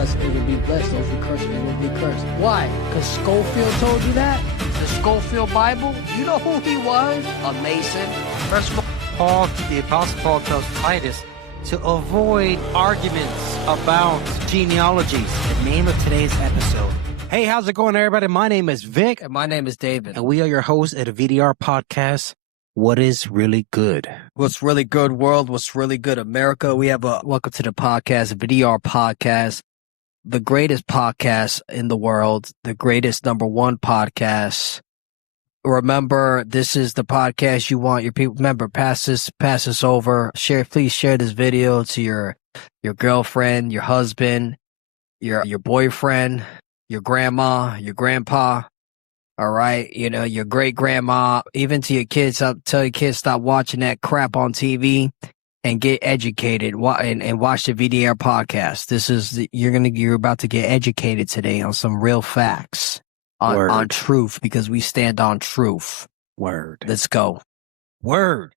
blessed, they will be blessed. Those who curse, they will be cursed. Why? Because Schofield told you that? The Schofield Bible? You know who he was? A Mason. First of all, the Apostle Paul tells Titus to avoid arguments about genealogies. The name of today's episode. Hey, how's it going, everybody? My name is Vic. And my name is David. And we are your hosts at the VDR Podcast. What is really good? What's really good, world? What's really good, America? We have a welcome to the podcast, VDR Podcast, the greatest podcast in the world, the greatest #1 podcast. Remember, this is the podcast you want your people. Remember, pass this over. Please share this video to your girlfriend, your husband, your boyfriend, your grandma, your grandpa. All right, your great grandma, even to your kids. Tell your kids stop watching that crap on TV and get educated. And watch the VDR podcast. You're about to get educated today on some real facts on truth, because we stand on truth. Word. Let's go. Word.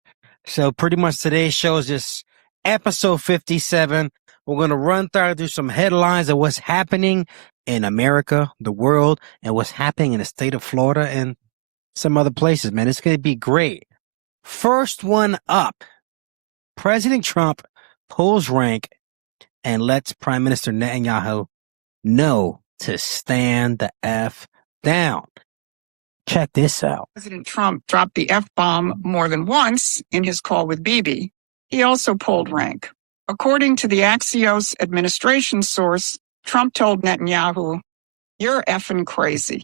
So pretty much today's show is just episode 57. We're gonna run through some headlines of what's happening in America, the world, and what's happening in the state of Florida and some other places, man. It's going to be great. First one up, President Trump pulls rank and lets Prime Minister Netanyahu know to stand the F down. Check this out. President Trump dropped the F-bomb more than once in his call with Bibi. He also pulled rank. According to the Axios administration source, Trump told Netanyahu, "You're effing crazy.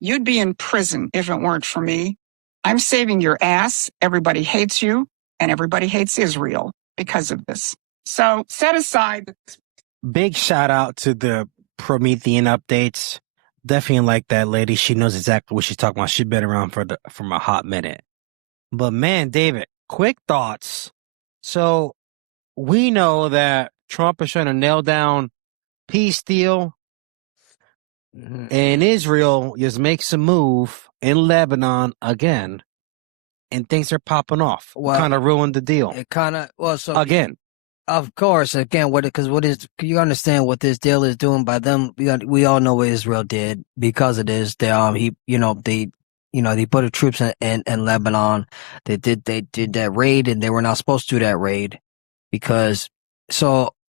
You'd be in prison if it weren't for me. I'm saving your ass. Everybody hates you, and everybody hates Israel because of this." So set aside. Big shout out to the Promethean updates. Definitely like that lady. She knows exactly what she's talking about. She's been around for a hot minute. But man, David, quick thoughts. So we know that Trump is trying to nail down peace deal, and Israel just makes a move in Lebanon again, and things are popping off. Well, kind of ruined the deal. It kind of again. Of course, again, you understand what this deal is doing by them? We all know what Israel did because of this. They put the troops in Lebanon. They did that raid, and they were not supposed to do that raid because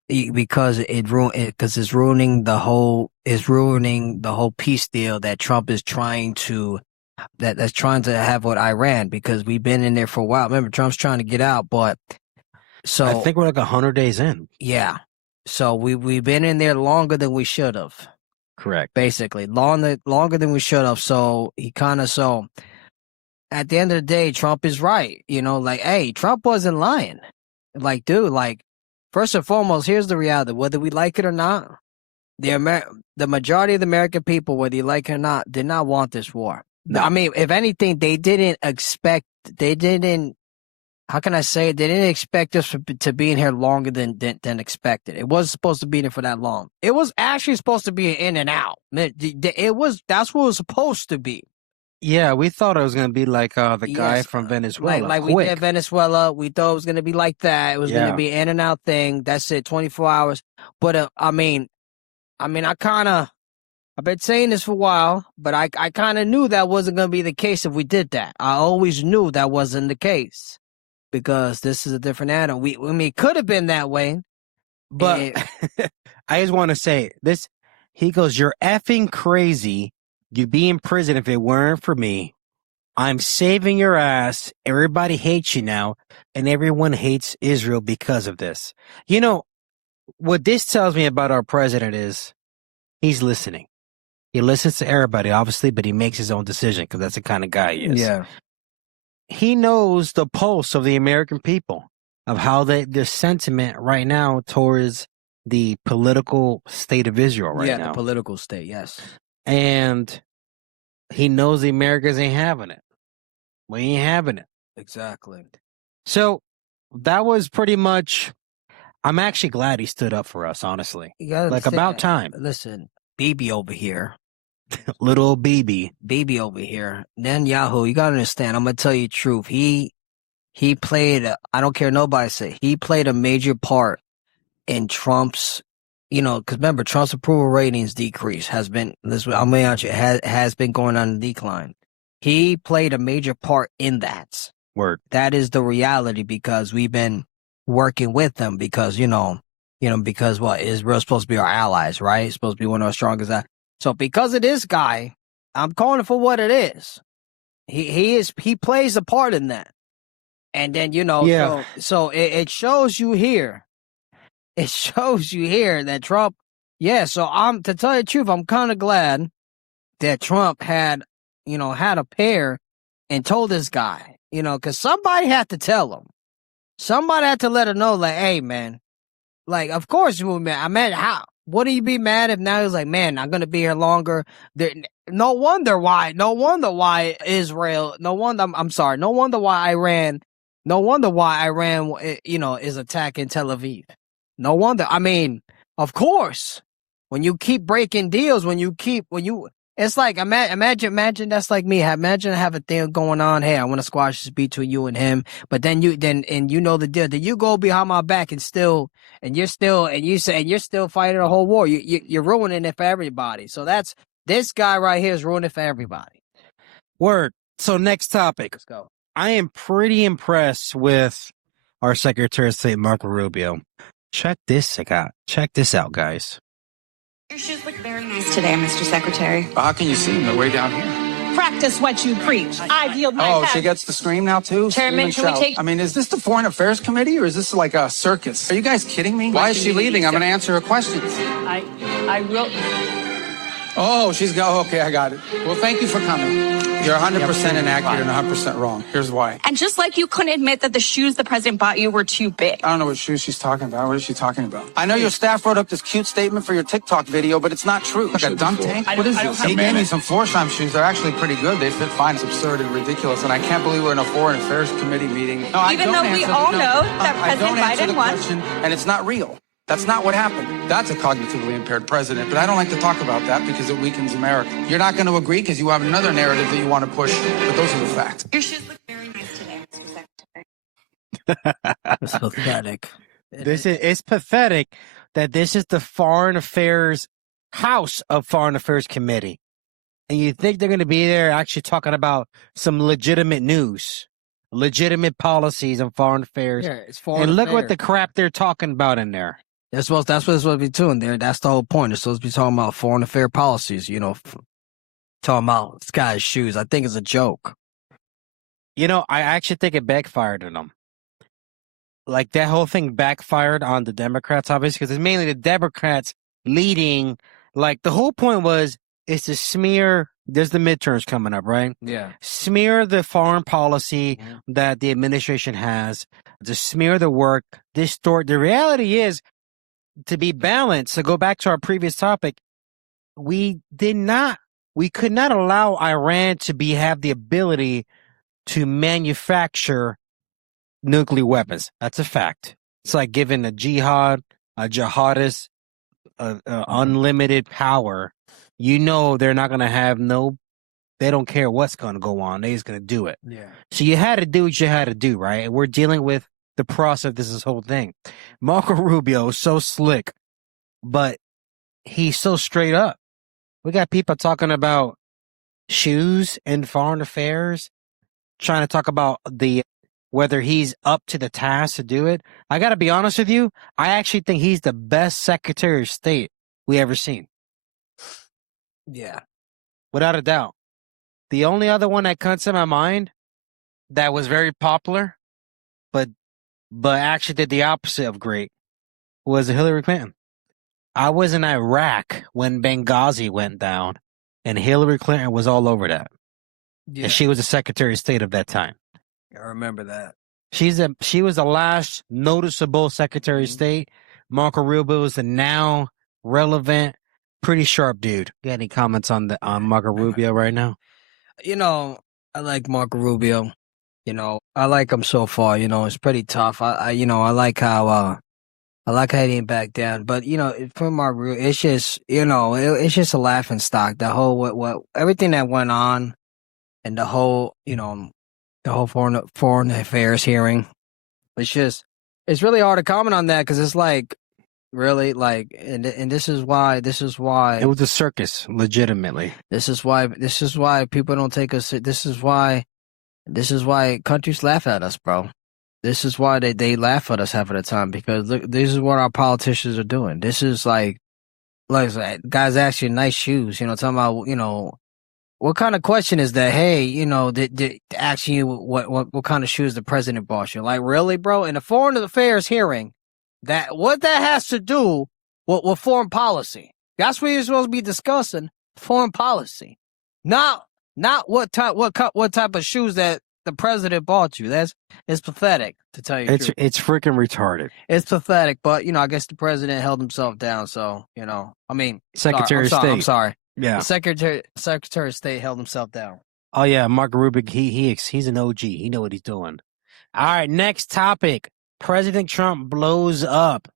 it's ruining the whole peace deal that Trump is trying to have with Iran, because we've been in there for a while. Remember, Trump's trying to get out, but I think we're like 100 days in. Yeah. So we've been in there longer than we should have. Correct. Basically, longer than we should have. So at the end of the day, Trump is right. Hey, Trump wasn't lying. First and foremost, here's the reality. Whether we like it or not, the majority of the American people, whether you like it or not, did not want this war. No. I mean, if anything, they didn't expect us to be in here longer than expected. It wasn't supposed to be in here for that long. It was actually supposed to be an in and out. That's what it was supposed to be. Yeah, we thought it was going to be like the guy from Venezuela. Like we did Venezuela. We thought it was going to be like that. It was going to be an in and out thing. That's it, 24 hours. But I've been saying this for a while, but I kind of knew that wasn't going to be the case if we did that. I always knew that wasn't the case, because this is a different animal. It could have been that way, but I just want to say this. He goes, "You're effing crazy. You'd be in prison if it weren't for me. I'm saving your ass. Everybody hates you now, and everyone hates Israel because of this." What this tells me about our president is he's listening. He listens to everybody, obviously, but he makes his own decision, because that's the kind of guy he is. Yeah. He knows the pulse of the American people, of how the sentiment right now towards the political state of Israel right now. Yeah, the political state, yes. And he knows the Americans ain't having it. We ain't having it. Exactly. So that was pretty much, I'm actually glad he stood up for us, honestly. About time. Listen, BB over here. Little BB. BB over here. Netanyahu, you gotta understand, I'm gonna tell you the truth. He played, I don't care nobody say, he played a major part in Trump's because remember, Trump's approval ratings decrease has been has been going on in decline. He played a major part in that. Word. That is the reality because we've been working with them because because what Israel's supposed to be our allies, right? It's supposed to be one of our strongest. So because of this guy, I'm calling it for what it is. He plays a part in that, and then so it shows you here. It shows you here that Trump. Yeah, so to tell you the truth, I'm kind of glad that Trump had a pair and told this guy, because somebody had to tell him. Somebody had to let him know, like, hey, man, like, of course you will be mad. I mean, how? Wouldn't you be mad if now he's like, man, I'm going to be here longer? No wonder why Israel, no wonder why Iran, is attacking Tel Aviv. No wonder. I mean, of course, when you keep breaking deals, it's like, imagine that's like me. Imagine I have a thing going on. Hey, I want to squash this between you and him. But then you know the deal. Then you go behind my back and you're still fighting a whole war. You're ruining it for everybody. So this guy right here is ruining it for everybody. Word. So next topic. Let's go. I am pretty impressed with our Secretary of State, Marco Rubio. Check this out, guys. Your shoes look very nice today, Mr. Secretary. How can you see them? They're way down here. Practice what you preach. I've yielded my she gets to scream now, too? Chairman, can we take... I mean, is this the Foreign Affairs Committee, or is this like a circus? Are you guys kidding me? Why is she leaving? I'm going to answer her questions. I will... Oh, okay, I got it. Well, thank you for coming. You're 100% inaccurate and 100% wrong. Here's why. And just like you couldn't admit that the shoes the president bought you were too big. I don't know what shoes she's talking about. What is she talking about? I know your staff wrote up this cute statement for your TikTok video, but it's not true. Like a dunk tank? What is this? He gave me some Florsheim shoes. They're actually pretty good. They fit fine. It's absurd and ridiculous, and I can't believe we're in a Foreign Affairs Committee meeting. No, Even though we all know that President Biden won. And it's not real. That's not what happened. That's a cognitively impaired president, but I don't like to talk about that because it weakens America. You're not going to agree because you have another narrative that you want to push, but those are the facts. Your shoes look very nice today, Mr. Secretary. It's pathetic. It's pathetic that this is the House of Foreign Affairs Committee. And you think they're going to be there actually talking about some legitimate news, legitimate policies on foreign affairs. Yeah, it's foreign and look affairs. what the crap they're talking about in there. That's what it's supposed to be doing there. That's the whole point. It's supposed to be talking about foreign affairs policies, talking about this guy's shoes. I think it's a joke. I actually think it backfired on them. Like, that whole thing backfired on the Democrats, obviously, because it's mainly the Democrats leading. Like, the whole point is to smear. There's the midterms coming up, right? Yeah. Smear the foreign policy that the administration has, to smear the work, distort. The reality is, to be balanced, to go back to our previous topic, we could not allow Iran to have the ability to manufacture nuclear weapons. That's a fact. It's like giving a jihadist, unlimited power. They're not going to have they don't care what's going to go on. They're just going to do it. Yeah. So you had to do what you had to do, right? And we're dealing with the process of this whole thing. Marco Rubio is so slick, but he's so straight up. We got people talking about shoes and foreign affairs, trying to talk about whether he's up to the task to do it. I got to be honest with you. I actually think he's the best Secretary of State we ever seen. Yeah. Without a doubt. The only other one that comes to my mind that was very popular, but actually did the opposite of great, was Hillary Clinton. I was in Iraq when Benghazi went down, and Hillary Clinton was all over that. Yeah. And she was the Secretary of State of that time. I remember that. She was the last noticeable Secretary of State. Marco Rubio is the now relevant, pretty sharp dude. You got any comments on Marco Rubio right now? I like Marco Rubio. I like him so far. It's pretty tough. I like how he didn't back down. But for Marco Rubio, it's just it's just a laughing stock. The whole what everything that went on, and the whole foreign affairs hearing. It's really hard to comment on that because it's like, Really? Like, and this is why It was a circus, legitimately. this is why people don't take us. This is why countries laugh at us, bro. This is why they laugh at us half of the time, because look, this is what our politicians are doing. This is like guys actually nice shoes, talking about, what kind of question is that? Hey, asking you what kind of shoes the president bought you. Like, really, bro? In a foreign affairs hearing, what that has to do with foreign policy. That's what you're supposed to be discussing, foreign policy. Not what type of shoes that the president bought you. It's pathetic, to tell you the truth. It's freaking retarded. It's pathetic, but I guess the president held himself down. So Secretary of State. I'm sorry. Yeah, the Secretary of State held himself down. Oh yeah, Mark Rubik. He's an OG. He know what he's doing. All right, next topic. President Trump blows up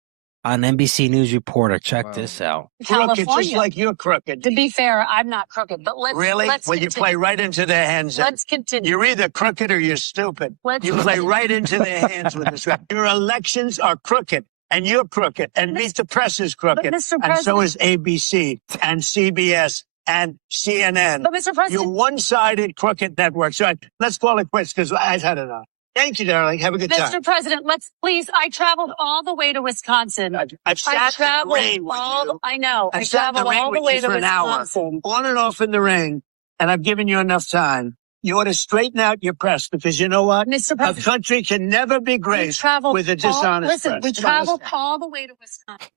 on NBC News reporter. Check this out. Crooked, just like you're crooked. To be fair, I'm not crooked, but let's Really? Let's Well, you continue. play right into their hands. then. Let's continue. You're either crooked or you're stupid. Let's You play right into their hands with this. Your elections are crooked, and you're crooked, and Meet the Press is crooked, But Mr. and so President- is ABC and CBS and CNN. But Mr. President- You're one-sided crooked network. So let's call it quits because I've had enough. Thank you, darling. Have a good time. Mr. President, let's please. I traveled all the way to Wisconsin. I've I sat in the traveled rain with you. I know. I I've sat in the traveled rain all the with way you to for an hour, Wisconsin. on and off in the rain, and I've given you enough time. You ought to straighten out your press because you know what? Mr. A President, country can never be we great traveled with a dishonest Listen, press. we Come on, traveled listen. all the way to Wisconsin.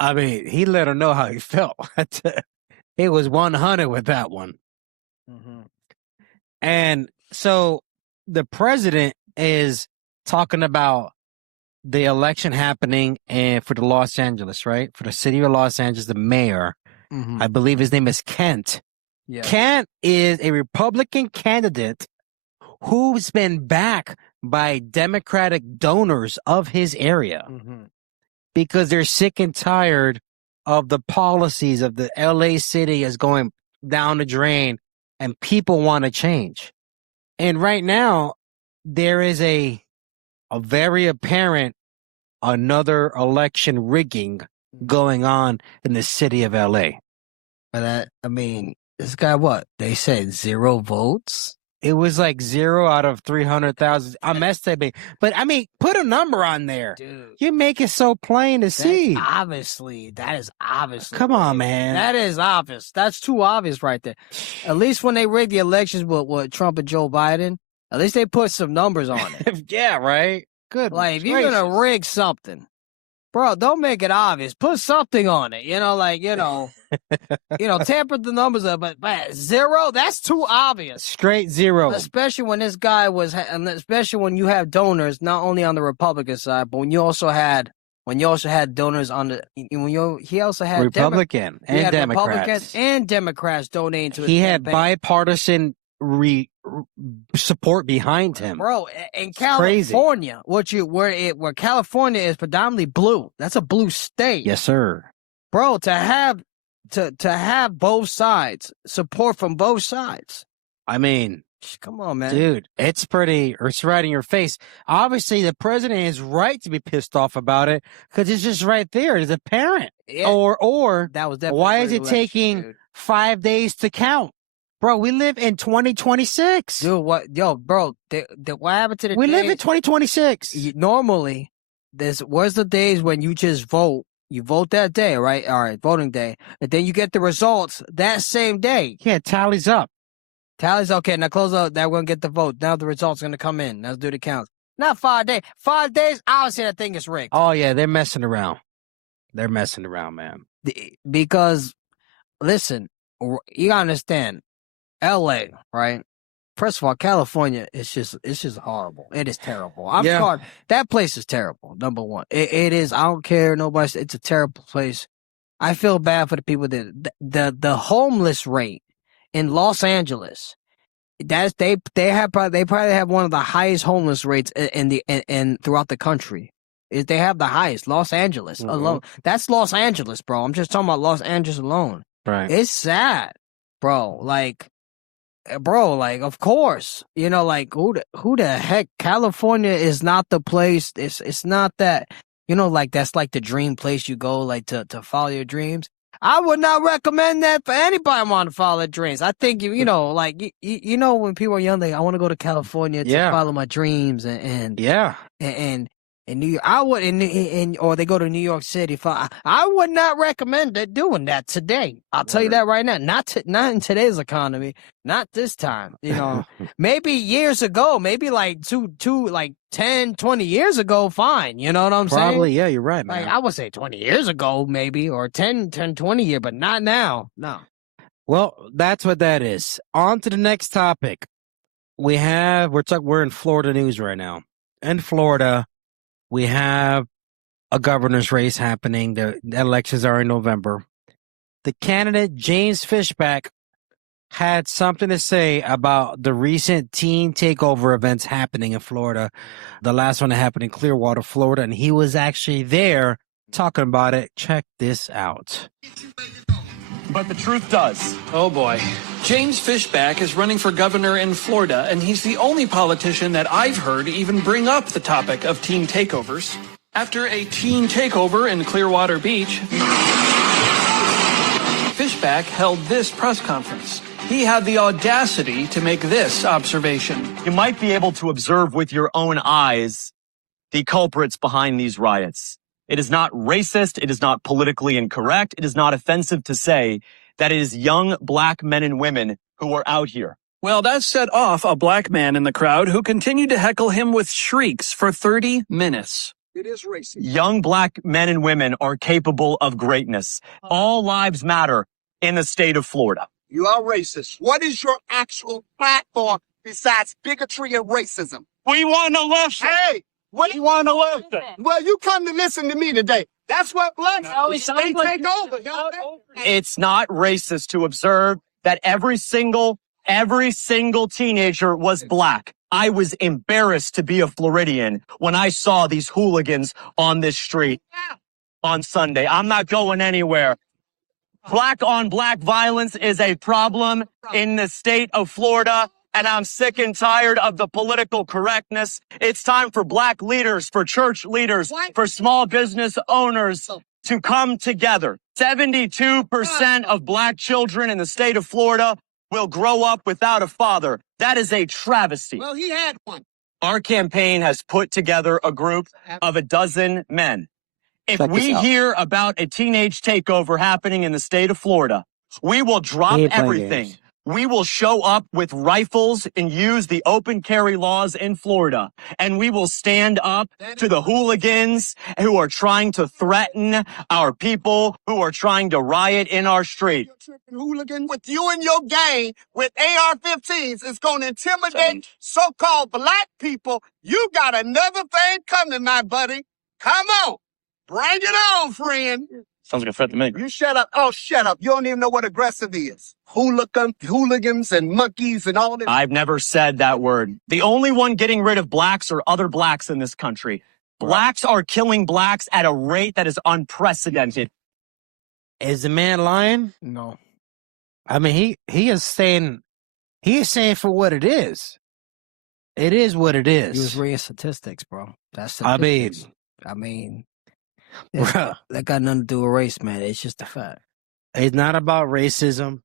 I mean, he let her know how he felt. It was 100 with that one. Mm-hmm. And so the president is talking about the election happening and for the Los Angeles, right? For the city of Los Angeles, the mayor, Mm-hmm. I believe his name is Kent. Yeah. Kent is a Republican candidate who's been backed by Democratic donors of his area Mm-hmm. because they're sick and tired of the policies of the LA city is going down the drain and people want to change. And right now, there is a very apparent another election rigging going on in the city of LA. But this guy, what they said, 0 votes. It was like 0 out of 300,000. I'm estimating, but I mean, put a number on there. Dude, You make it so plain to see. that is obviously. Come on, man. That is obvious. That's too obvious right there. At least when they rigged the elections with Trump and Joe Biden, at least they put some numbers on it. Yeah, right. Good. Like, if you're gonna rig something, bro, don't make it obvious. Put something on it. Tamper the numbers up. But 0, that's too obvious. Straight 0. Especially when this guy and especially when you have donors not only on the Republican side, but when you also had donors on the he also had Republican he had Democrats. Republicans and Democrats donating to his He had campaign. bipartisan support behind him. Bro, in crazy. California, where California is predominantly blue, that's a blue state. Yes, sir. Bro, to have both sides, support from both sides. I mean, come on, man. Dude, it's right in your face. Obviously, the president is right to be pissed off about it because it's just right there. It's apparent. Yeah. Or That was definitely why a is great it election, taking dude. 5 days to count? Bro, we live in 2026. Dude, what happened to the We live days- in 2026. Normally, where's the days when you just vote? You vote that day, right? All right, voting day. And then you get the results that same day. Yeah, tallies up. Tallies, okay, now close out. Now we're going to get the vote. Now the results are going to come in. Let's do the counts. Not 5 days. 5 days, obviously that thing is rigged. Oh, yeah, they're messing around. They're messing around, man. Because, listen, you got to understand, LA, right? First of all, California it's just horrible. It is terrible. I'm Yeah. sorry. That place is terrible. Number one, it is. I don't care. Nobody. It's a terrible place. I feel bad for the people the homeless rate in Los Angeles. They probably have one of the highest homeless rates in throughout the country. They have the highest. Los Angeles alone. That's Los Angeles, bro. I'm just talking about Los Angeles alone. Right. It's sad, bro. Like, of course, who the heck? California is not the place. It's not that. like that's like the dream place you go, like to follow your dreams. I would not recommend that for anybody want to follow their dreams. I think like when people are young, I want to go to California to follow my dreams and New York. I would or they go to New York City. I would not recommend doing that today. I'll tell you that right now. Not in today's economy. Not this time. Maybe years ago. Maybe like 10, 20 years ago. Fine. You know what I'm saying? Probably. Yeah, you're right, man. Like I would say 20 years ago, maybe, or 10, 20 years, but not now. No. Well, that's what that is. On to the next topic. We're in Florida news right now. In Florida, we have a governor's race happening. The elections are in November. The candidate, James Fishback, had something to say about the recent teen takeover events happening in Florida. The last one that happened in Clearwater, Florida, and he was actually there talking about it. Check this out. But the truth does. Oh, boy. James Fishback is running for governor in Florida, and he's the only politician that I've heard even bring up the topic of teen takeovers. After a teen takeover in Clearwater Beach, Fishback held this press conference. He had the audacity to make this observation. You might be able to observe with your own eyes the culprits behind these riots. It is not racist. It is not politically incorrect. It is not offensive to say that it is young black men and women who are out here. Well, that set off a black man in the crowd who continued to heckle him with shrieks for 30 minutes. It is racist. Young black men and women are capable of greatness. All lives matter in the state of Florida. You are racist. What is your actual platform besides bigotry and racism? We want to listen. Hey! What you want to listen? Well, you come to listen to me today. That's what blacks take over. It's not racist to observe that every single teenager was black. I was embarrassed to be a Floridian when I saw these hooligans on this street on Sunday. I'm not going anywhere. Black on black violence is a problem in the state of Florida. And I'm sick and tired of the political correctness. It's time for black leaders, for church leaders, for small business owners to come together. 72% of black children in the state of Florida will grow up without a father. That is a travesty. Well, he had one. Our campaign has put together a group of 12 men. If we hear about a teenage takeover happening in the state of Florida, we will drop everything. We will show up with rifles and use the open carry laws in Florida. And we will stand up to the hooligans who are trying to threaten our people, who are trying to riot in our street. Hooligan with you and your gang with AR-15s is going to intimidate so-called black people. You got another thing coming, my buddy. Come on. Bring it on, friend. Sounds like a threat to me. You shut up. Oh, shut up. You don't even know what aggressive is. Hooligans and monkeys and all this. I've never said that word. The only one getting rid of blacks are other blacks in this country. Blacks are killing blacks at a rate that is unprecedented. Is the man lying? No. I mean, he is saying for what it is. It is what it is. He was reading statistics, bro. That's statistics. I mean, that got nothing to do with race, man. It's just a fact. It's not about racism.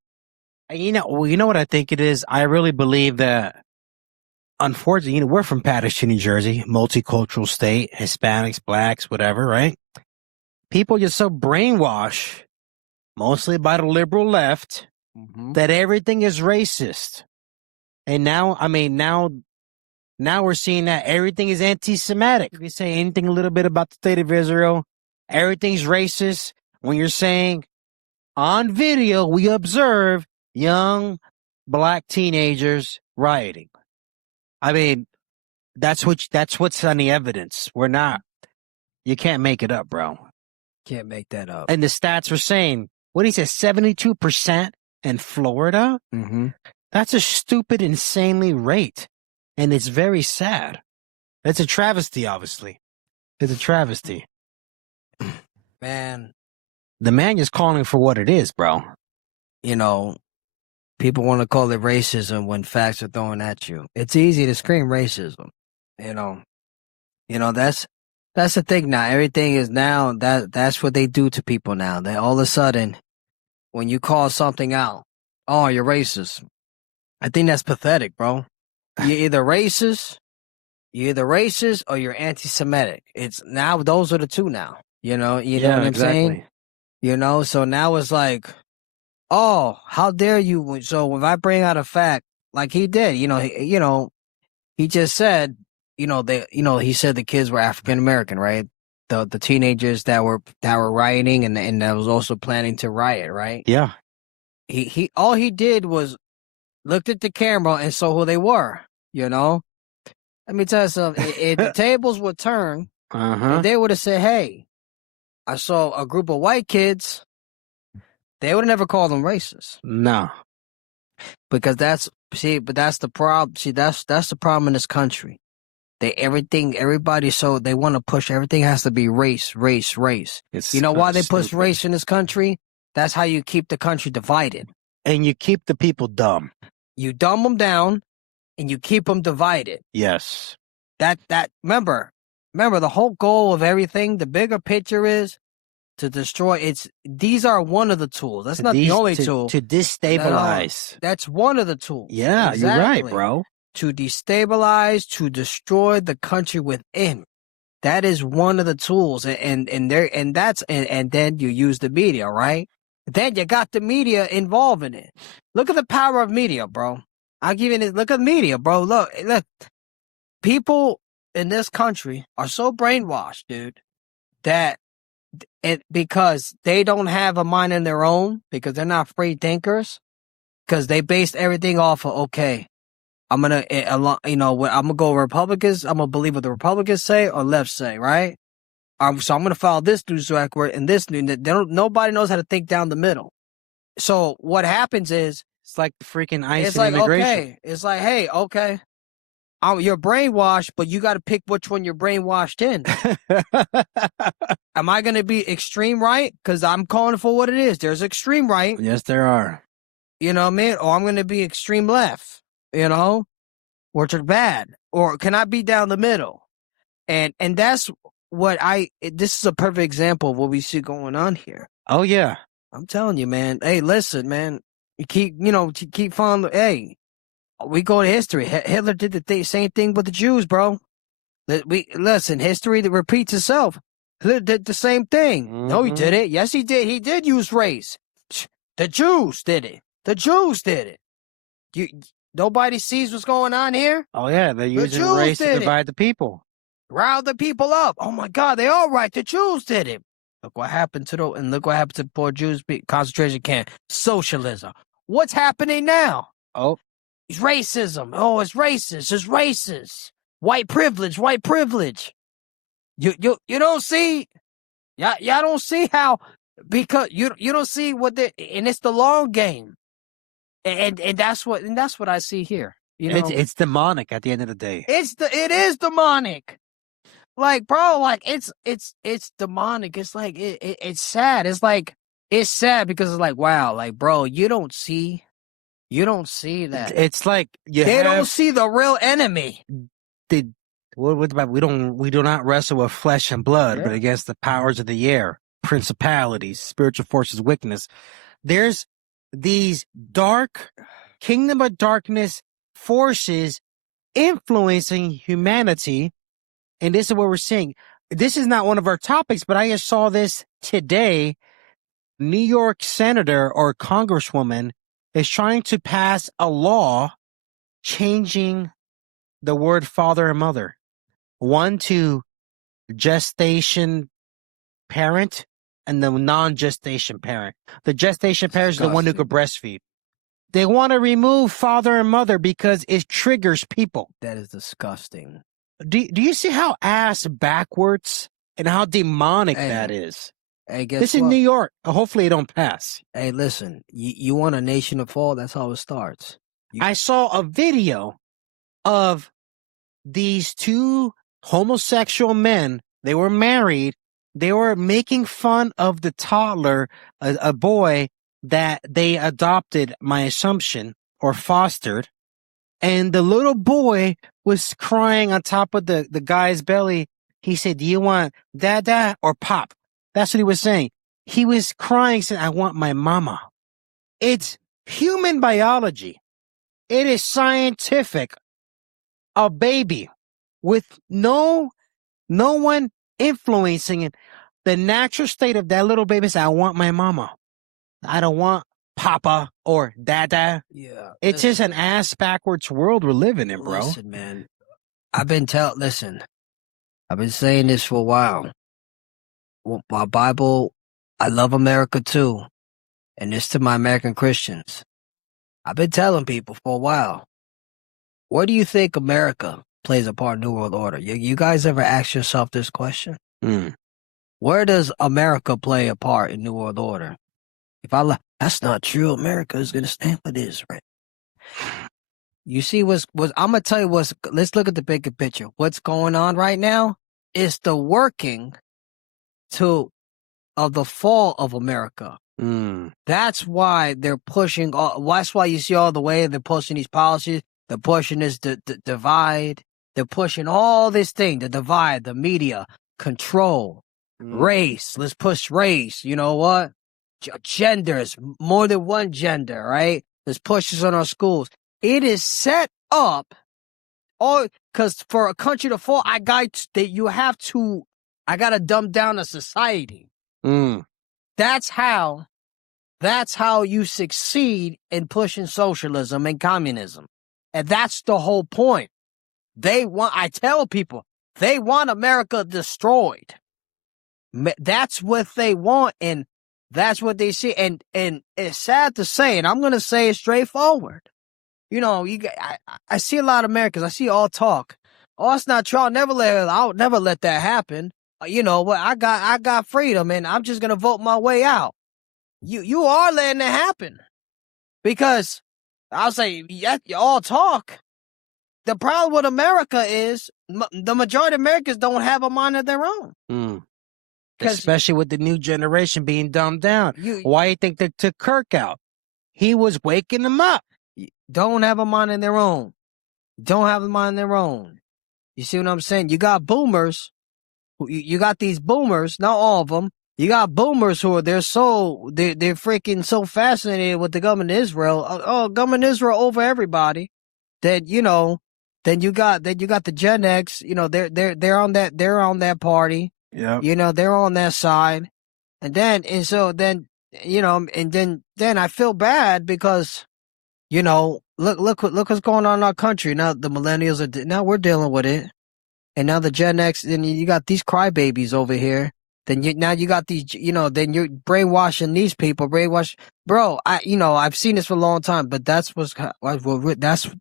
And you know what I think it is? I really believe that, unfortunately, we're from Paterson, New Jersey, multicultural state, Hispanics, blacks, whatever, right? People just so brainwashed, mostly by the liberal left, that everything is racist. And now we're seeing that everything is anti-Semitic. If you say anything a little bit about the state of Israel, everything's racist. When you're saying, on video, we observe young black teenagers rioting. I mean, that's what's on the evidence. You can't make it up, bro. Can't make that up. And the stats were saying, what he said, 72% in Florida? Mm-hmm. That's a stupid, insanely rate. And it's very sad. It's a travesty, obviously. It's a travesty. Man. The man is calling for what it is, bro. People want to call it racism when facts are thrown at you. It's easy to scream racism. That's That's the thing now. Everything is now that's what they do to people now. They all of a sudden, when you call something out, oh, you're racist. I think that's pathetic, bro. You're either racist or you're anti-Semitic. It's now those are the two now. You know what I'm saying? You know, so now it's like, oh, how dare you? So if I bring out a fact like he did, he just said, he said the kids were African American, right? The teenagers that were rioting and that was also planning to riot, right? Yeah. He all he did was looked at the camera and saw who they were, you know? Let me tell you something. If the tables would turn, if they would have said, hey, I saw a group of white kids, they would have never called them racist. No. Because that's the problem. See, that's the problem in this country. Everybody, so they want to push everything has to be race. You know why they push race in this country? That's how you keep the country divided. And you keep the people dumb. You dumb them down, and you keep them divided. Yes. Remember the whole goal of everything, the bigger picture is to destroy. These are one of the tools. That's not the only tool. To destabilize. No, that's one of the tools. Yeah, exactly. You're right, bro. To destabilize, to destroy the country within. That is one of the tools. And then you use the media, right? Then you got the media involved in it. Look at the power of media, bro. I'll give you this. Look at media, bro. Look. People in this country are so brainwashed, dude, that because they don't have a mind of their own, because they're not free thinkers, because they based everything off of, okay, I'm going to go Republicans. I'm going to believe what the Republicans say or left say, right? So I'm going to follow this news record and this news. Nobody knows how to think down the middle. So what happens is, it's like freaking ICE it's and like, immigration. okay, it's like, hey, okay, you're brainwashed, but you got to pick which one you're brainwashed in. Am I going to be extreme right? Because I'm calling for what it is. There's extreme right. Yes, there are. You know what I mean? Or I'm going to be extreme left, which are bad. Or can I be down the middle? And that's what this is a perfect example of what we see going on here. Oh, yeah. I'm telling you, man. Hey, listen, man. You keep following. Hey, we go to history. Hitler did the same thing with the Jews, bro. Listen, history that repeats itself. Hitler did the same thing. Mm-hmm. No, he did it. Yes, he did. He did use race. The Jews did it. The Jews did it. Nobody sees what's going on here. Oh yeah, they're using race to divide the people. Rile the people up. Oh my God, they all right. The Jews did it. Look what happened to the poor Jews concentration camp. Socialism. What's happening now? Oh, it's racism. Oh, it's racist. It's racist. White privilege. You don't see. Y'all don't see how, because you don't see and it's the long game. And that's what I see here. It's demonic at the end of the day. It is demonic. Like, bro, like it's demonic. It's like it's sad. It's sad because it's like, wow, like, bro, you don't see that. It's like they don't see the real enemy. What about we do not wrestle with flesh and blood, but against the powers of the air, principalities, spiritual forces, wickedness. There's these dark kingdom of darkness forces influencing humanity. And this is what we're seeing. This is not one of our topics, but I just saw this today. New York senator or congresswoman is trying to pass a law changing the word father and mother. One to gestation parent and the non-gestation parent. The gestation parent is the one who could breastfeed. They want to remove father and mother because it triggers people. That is disgusting. Do you see how ass backwards and how demonic that is? Hey, guess this is New York. Hopefully it don't pass. Hey, listen, you want a nation to fall? That's how it starts. I saw a video of these two homosexual men. They were married. They were making fun of the toddler, a boy that they adopted, my assumption, or fostered. And the little boy was crying on top of the guy's belly, He said, do you want dada or pop? That's what he was saying. He was crying, saying, I want my mama. It's human biology. It is scientific. A baby with no one influencing it. The natural state of that little baby is, I want my mama. I don't want papa or dada. Yeah. It's just an ass backwards world we're living in, bro. Listen, man. I've been saying this for a while. Well, my Bible, I love America too. And this to my American Christians. I've been telling people for a while. Where do you think America plays a part in New World Order? You guys ever ask yourself this question? Where does America play a part in New World Order? That's not true. America is going to stand with Israel. You see I'm going to tell you let's look at the bigger picture. What's going on right now is the working of the fall of America. That's why they're pushing, that's why you see all the way they're pushing these policies. They're pushing this divide. They're pushing all this thing, the divide, the media, control, race. Let's push race. You know what? Genders, more than one gender, right? Let's push this on our schools. It is set up, because for a country to fall, I got to dumb down a society. That's how you succeed in pushing socialism and communism. And that's the whole point. I tell people, they want America destroyed. That's what they want, and that's what they see. And it's sad to say, and I'm going to say it straightforward. You know, I see a lot of Americans. I see all talk. Oh, it's not true. I'll never let that happen. You know what? I got freedom, and I'm just going to vote my way out. You are letting it happen, because I'll say, yeah, you all talk. The problem with America is the majority of Americans don't have a mind of their own. Especially with the new generation being dumbed down. Why do you think they took Kirk out? He was waking them up. Don't have a mind of their own. Don't have a mind of their own. You see what I'm saying? You got boomers. You got these boomers, not all of them. You got boomers who are they're freaking so fascinated with the government of Israel. Government of Israel over everybody. That, you know, then you got the Gen X. You know, they're on that party. Yeah. You know, they're on that side. And then you know, and then I feel bad because, you know, look what's going on in our country now. The millennials now we're dealing with it, and now the Gen X. And you got these crybabies over here. Then you got these, you know, then you're brainwashing these people. Bro. I've seen this for a long time, but that's the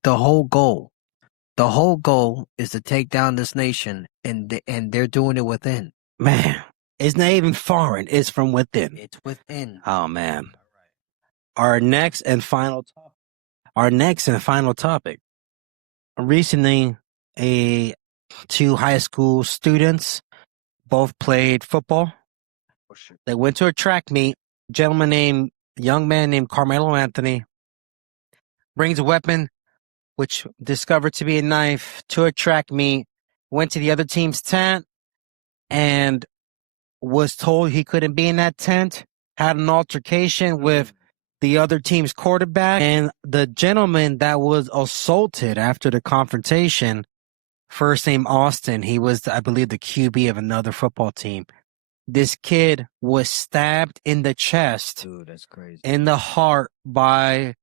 whole goal. The whole goal is to take down this nation, and they're doing it within. Man, it's not even foreign. It's from within. It's within. Oh man. Our next and final topic. Recently, two high school students both played football. They went to a track meet. Young man named Carmelo Anthony brings a weapon, which discovered to be a knife, to a track meet, went to the other team's tent, and was told he couldn't be in that tent, had an altercation with the other team's quarterback, and the gentleman that was assaulted after the confrontation, first name Austin, he was, I believe, the QB of another football team. This kid was stabbed in the chest, dude, that's crazy, in the heart by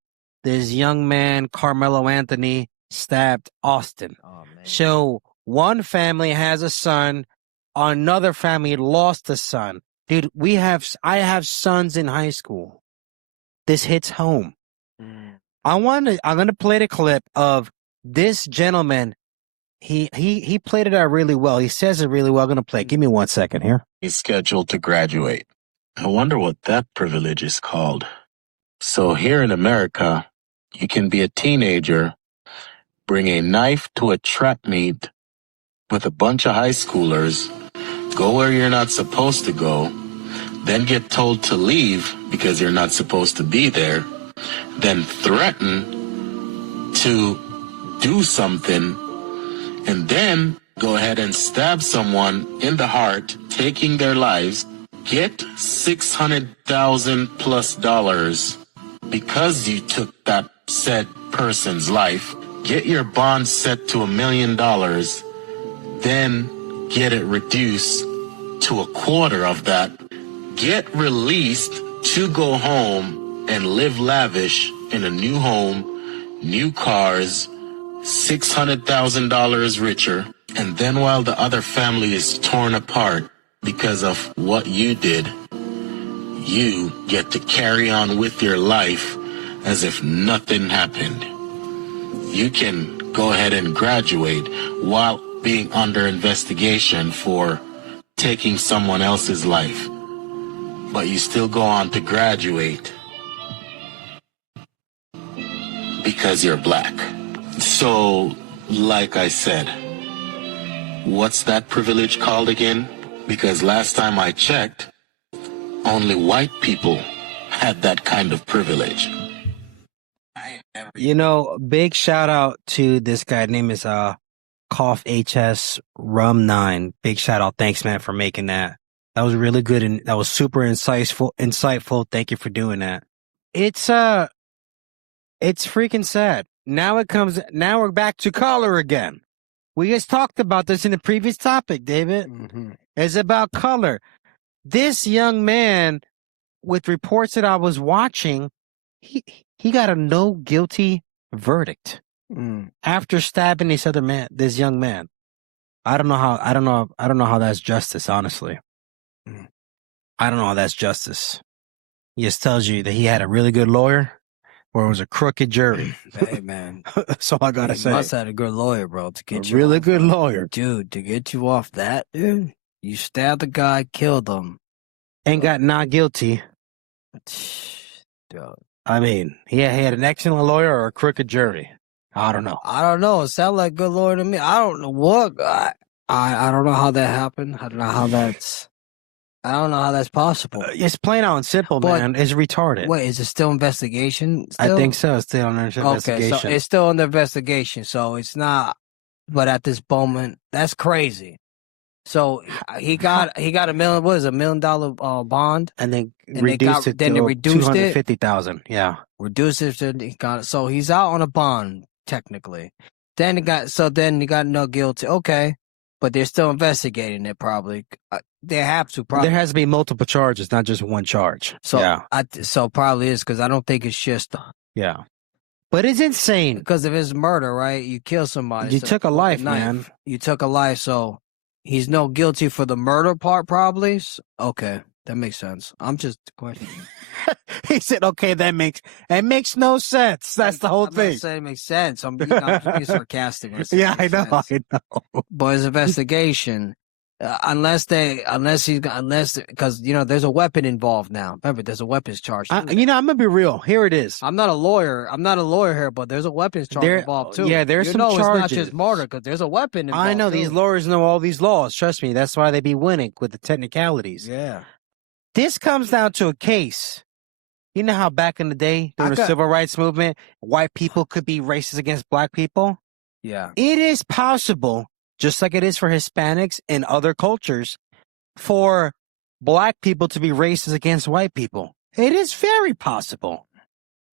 this young man, Carmelo Anthony, stabbed Austin. Oh, man. So one family has a son, another family lost a son. Dude, I have sons in high school. This hits home. I'm going to play the clip of this gentleman. He played it out really well. He says it really well. I'm going to play it. Give me 1 second here. He's scheduled to graduate. I wonder what that privilege is called. So here in America, you can be a teenager, bring a knife to a track meet with a bunch of high schoolers, go where you're not supposed to go, then get told to leave because you're not supposed to be there, then threaten to do something, and then go ahead and stab someone in the heart, taking their lives, get $600,000+ because you took that said person's life, get your bond set to $1 million, then get it reduced to a quarter of that, get released to go home and live lavish in a new home, new cars, $600,000 richer, and then while the other family is torn apart because of what you did, you get to carry on with your life as if nothing happened. You can go ahead and graduate while being under investigation for taking someone else's life, but you still go on to graduate because you're black. So, like I said, what's that privilege called again? Because last time I checked, only white people had that kind of privilege. You know, big shout out to this guy. Name is Cough HS Rum 9. Big shout out. Thanks, man, for making that. That was really good and that was super insightful. Thank you for doing that. It's freaking sad. Now we're back to color again. We just talked about this in the previous topic, David. Mm-hmm. It's about color. This young man, with reports that I was watching, he got a no guilty verdict after stabbing this young man. I don't know how that's justice, honestly. I don't know how that's justice. He just tells you that he had a really good lawyer or it was a crooked jury. Hey, man. So I gotta say, you must have had a good lawyer, bro, to get you really off good that. lawyer, dude. To get you off that, dude. You stabbed the guy, killed him, and got not guilty. Dude. I mean, he had an excellent lawyer or a crooked jury. I don't know. It sounded like a good lawyer to me. I don't know what. I don't know how that happened. I don't know how that's possible. It's plain out and simple, man. It's retarded. Wait, is it still investigation? I think so. It's still under investigation. Okay, so it's still under investigation. So it's not. But at this moment, that's crazy. So he got $1 million. What is it, $1 million bond? And then reduced it to $250,000. Yeah, reduced it to he got it. So he's out on a bond technically. Then he got no guilty. Okay, but they're still investigating it. Probably they have to. Probably there has to be multiple charges, not just one charge. So yeah. So probably is because I don't think it's just But it's insane because if it's murder, right? You kill somebody. You took a life, man. You took a life, so. He's no guilty for the murder part, probably. Okay, that makes sense. I'm just questioning. He said, "Okay, that makes no sense." That's the whole thing. I'm not saying it makes sense. I'm being sarcastic. Yeah, I know. But his investigation, unless because there's a weapon involved now. Remember, there's a weapons charge. I'm gonna be real. Here it is. I'm not a lawyer here, but there's a weapons charge involved too. Yeah, there's some charges. It's not just murder because there's a weapon involved. I know too. These lawyers know all these laws. Trust me, that's why they be winning with the technicalities. Yeah. This comes down to a case. You know how back in the day during the civil rights movement, white people could be racist against black people? Yeah. It is possible, just like it is for Hispanics and other cultures, for black people to be racist against white people. It is very possible.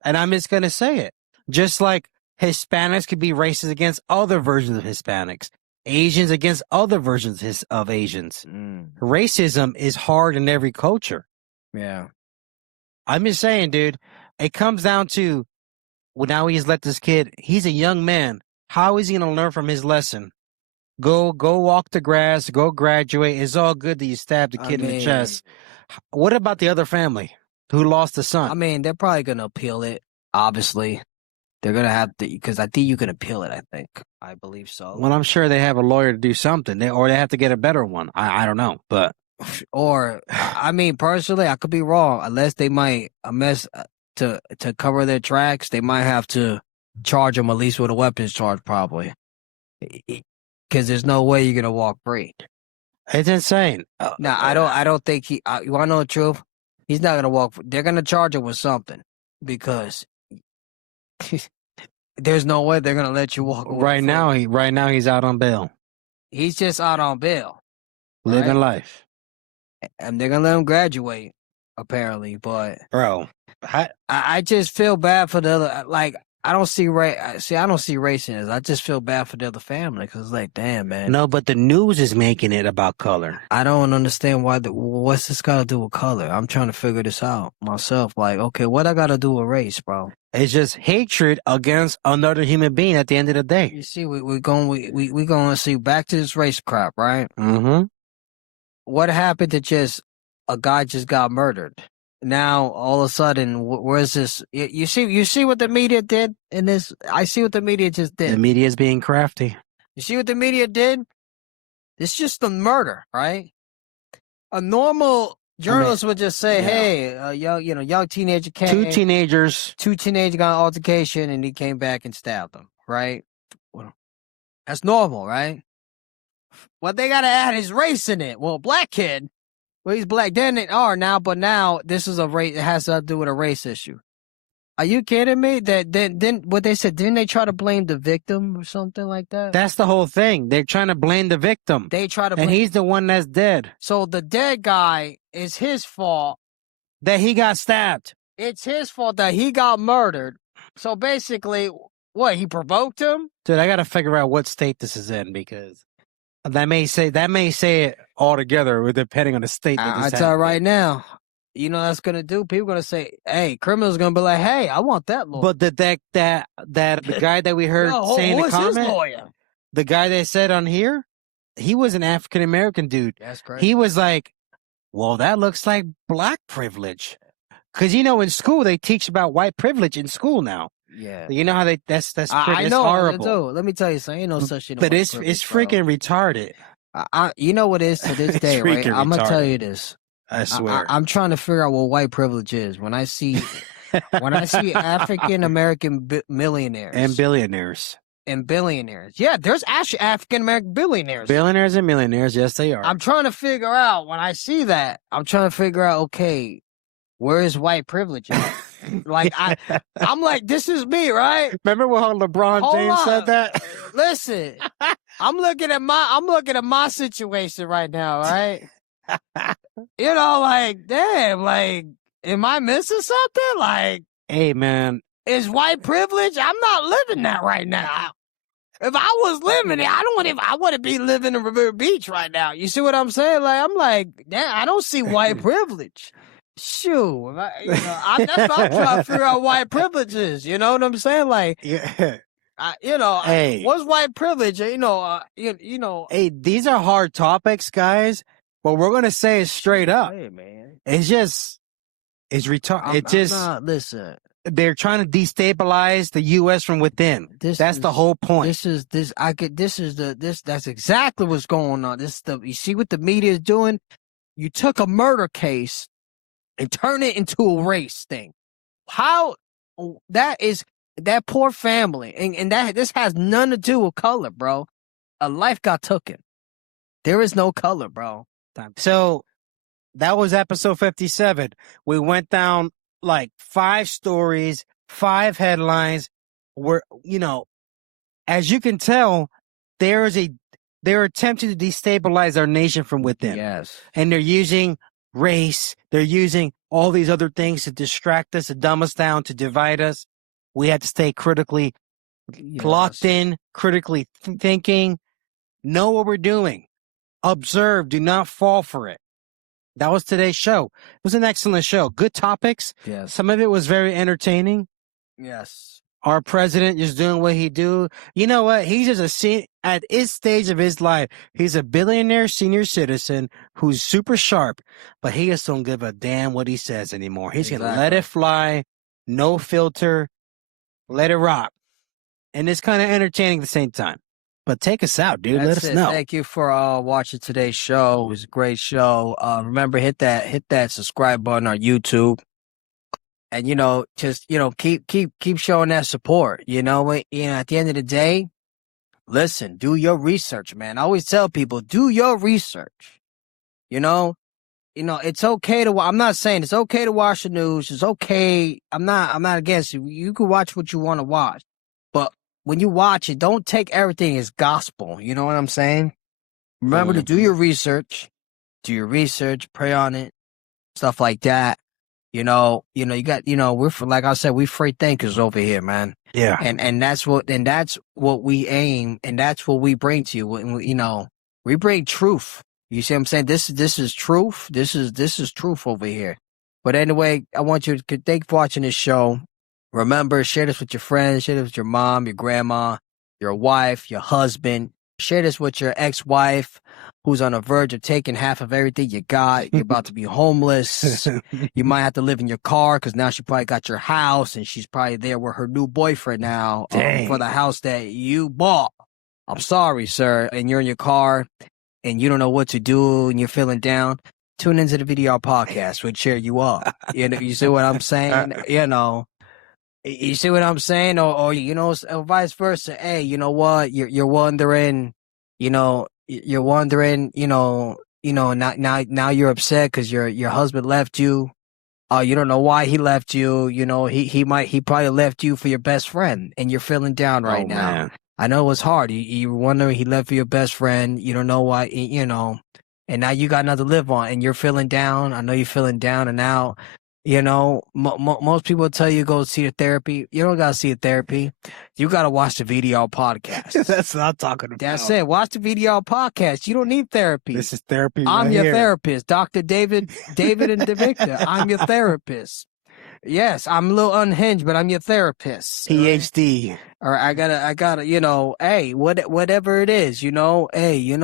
And I'm just going to say it. Just like Hispanics could be racist against other versions of Hispanics, Asians against other versions of Asians. Racism is hard in every culture. Yeah. I'm just saying, dude, it comes down to, well, now he's let this kid, he's a young man. How is he going to learn from his lesson? Go walk the grass, go graduate. It's all good that you stabbed the kid in the chest. What about the other family who lost a son? I mean, they're probably going to appeal it, obviously. They're going to have to, because I think you can appeal it, I believe so. Well, I'm sure they have a lawyer to do something, or they have to get a better one. I don't know, but... Or, I mean, personally, I could be wrong. Unless they might, to cover their tracks, they might have to charge them at least with a weapons charge, probably. Because there's no way you're going to walk free. It's insane. Now, I don't think you want to know the truth? He's not going to walk. They're going to charge him with something because there's no way they're going to let you walk away. Right now, he's out on bail. He's just out on bail. Living right? life. And they're going to let him graduate, apparently. But, Bro, I just feel bad for the other, like, I don't see race in this. I just feel bad for the other family because it's like, damn, man. no, but the news is making it about color. I don't understand what's this got to do with color? I'm trying to figure this out myself. Like, okay, what I got to do with race, bro? It's just hatred against another human being at the end of the day. You see, we're going to see back to this race crap, right? Mm-hmm. What happened to just a guy just got murdered? Now all of a sudden, where's this? You see what the media did in this? I see what the media just did. The media is being crafty. You see what the media did? It's just a murder, right? A normal journalist would just say, "Hey, young teenager came. Two teenagers got an altercation, and he came back and stabbed them." Right? That's normal, right? What they gotta add is race in it. Well, black kid. Well, he's black. Then they are now, but now this is a race. It has to do with a race issue. Are you kidding me? That then what they said? Didn't they try to blame the victim or something like that? That's the whole thing. They're trying to blame the victim. They try to, and he's the one that's dead. So the dead guy is his fault that he got stabbed. It's his fault that he got murdered. So basically, what, he provoked him? Dude, I gotta figure out what state this is in because that may say it all together depending on the state. I tell you right now, you know that's gonna do. People gonna say, "Hey, criminals gonna be like, hey, I want that lawyer." But the guy that we heard saying in the comment, his lawyer? The guy they said on here, he was an African American dude. That's crazy. He was like, "Well, that looks like black privilege," because in school they teach about white privilege in school now. Yeah, you know how that's I know horrible. Let me tell you something. Ain't no such thing. But it's freaking retarded. You know what it is to this day, right? I'm gonna tell you this. I swear. I'm trying to figure out what white privilege is. When I see African American millionaires and billionaires. Yeah, there's actually African American billionaires. Billionaires and millionaires, yes, they are. I'm trying to figure out when I see that. Okay, where is white privilege at? Like I'm like, this is me, right? Remember when LeBron James said that? Listen, I'm looking at my situation right now, right? Like, damn, like, am I missing something? Like, hey, man, is white privilege? I'm not living that right now. If I was living it, I wouldn't be living in Revere Beach right now. You see what I'm saying? Like, I'm like, damn, I don't see white privilege. Shoot, that's what I'm trying to figure out white privilege is. You know what I'm saying? Like, yeah. Hey, what's white privilege? Hey, these are hard topics, guys. But we're gonna say it straight up. Hey, man, it's retarded. Listen, they're trying to destabilize the U.S. from within. That's the whole point. That's exactly what's going on. You see what the media is doing? You took a murder case and turn it into a race thing. How that poor family, and this has none to do with color, bro. A life got taken. There is no color, bro. So that was episode 57. We went down like 5 stories, 5 headlines. Where as you can tell, they're attempting to destabilize our nation from within. Yes, and they're using race. They're using all these other things to distract us, to dumb us down, to divide us. We have to stay critically locked in, critically thinking, know what we're doing, observe, do not fall for it. That was today's show. It was an excellent show. Good topics. Yes. Some of it was very entertaining. Yes. Our president just doing what he do. You know what? He's just at his stage of his life. He's a billionaire senior citizen who's super sharp, but he just don't give a damn what he says anymore. He's going to let it fly. No filter. Let it rock. And it's kind of entertaining at the same time. But take us out, dude. Let us know. Thank you for watching today's show. It was a great show. Remember, hit that subscribe button on YouTube. And just keep showing that support. At the end of the day, listen, do your research, man. I always tell people, do your research. It's okay to. I'm not saying it's okay to watch the news. It's okay. I'm not against you. You can watch what you want to watch, but when you watch it, don't take everything as gospel. You know what I'm saying? Remember to do your research. Do your research, pray on it, stuff like that. You got, we're, like I said, we free thinkers over here, man. Yeah. And that's what we aim, and that's what we bring to you. We bring truth. You see what I'm saying? This is truth. This is truth over here. But anyway, I want you to thank you for watching this show. Remember, share this with your friends, share this with your mom, your grandma, your wife, your husband. Share this with your ex-wife who's on the verge of taking half of everything you got. You're about to be homeless. You might have to live in your car because now she probably got your house and she's probably there with her new boyfriend now for the house that you bought. I'm sorry, sir. And you're in your car and you don't know what to do and you're feeling down. Tune into the VDR podcast. We'll cheer you up. You see what I'm saying? You see what I'm saying? Or vice versa. Hey, you know what? You're wondering, now you're upset because your husband left you. You don't know why he left you. He probably left you for your best friend and you're feeling down right now. Man. I know it's hard. You're wondering he left for your best friend. You don't know why, and now you got nothing to live on and you're feeling down. I know you're feeling down and out. Most people tell you go see a therapy. You don't got to see a therapy. You got to watch the VDR podcast. That's what I'm talking about. That's it. Watch the VDR podcast. You don't need therapy. This is therapy. I'm your therapist, Dr. David and DeVictor. I'm your therapist. Yes, I'm a little unhinged, but I'm your therapist. PhD. Or I gotta, hey, whatever it is, hey,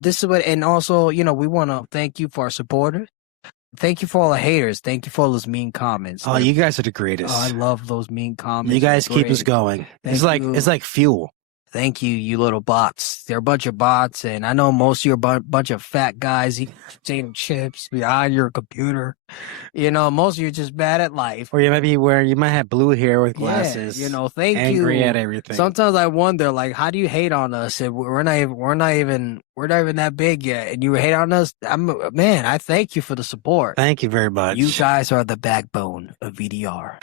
this is what, and also, we want to thank you for our supporters. Thank you for all the haters. Thank you for all those mean comments. Oh, you guys are the greatest. Oh, I love those mean comments. You guys keep us going. It's like fuel. Thank you, you little bots. They're a bunch of bots, and I know most of you are a bunch of fat guys eating chips behind your computer. Most of you are just bad at life. Or you might have blue hair with glasses. Yeah, thank you. Angry at everything. Sometimes I wonder, like, how do you hate on us? If we're not even that big yet, and you hate on us. I thank you for the support. Thank you very much. You guys are the backbone of VDR.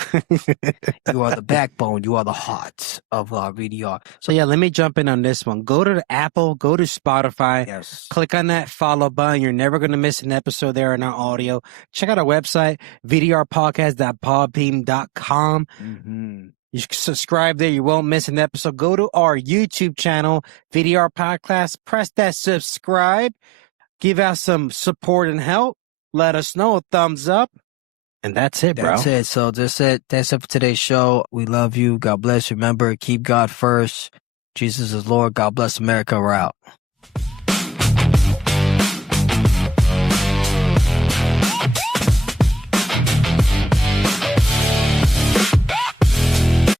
You are the backbone. You are the heart of VDR. So yeah, let me jump in on this one. Go to the Apple, go to Spotify. Yes. Click on that follow button. You're never going to miss an episode there in our audio. Check out our website, vdrpodcast.podbeam.com. Mm-hmm. You can subscribe there. You won't miss an episode. Go to our YouTube channel, VDR Podcast. Press that subscribe. Give out some support and help. Let us know. A thumbs up. And that's it, bro. That's it. So that's it. That's it for today's show. We love you. God bless you. Remember, keep God first. Jesus is Lord. God bless America. We're out.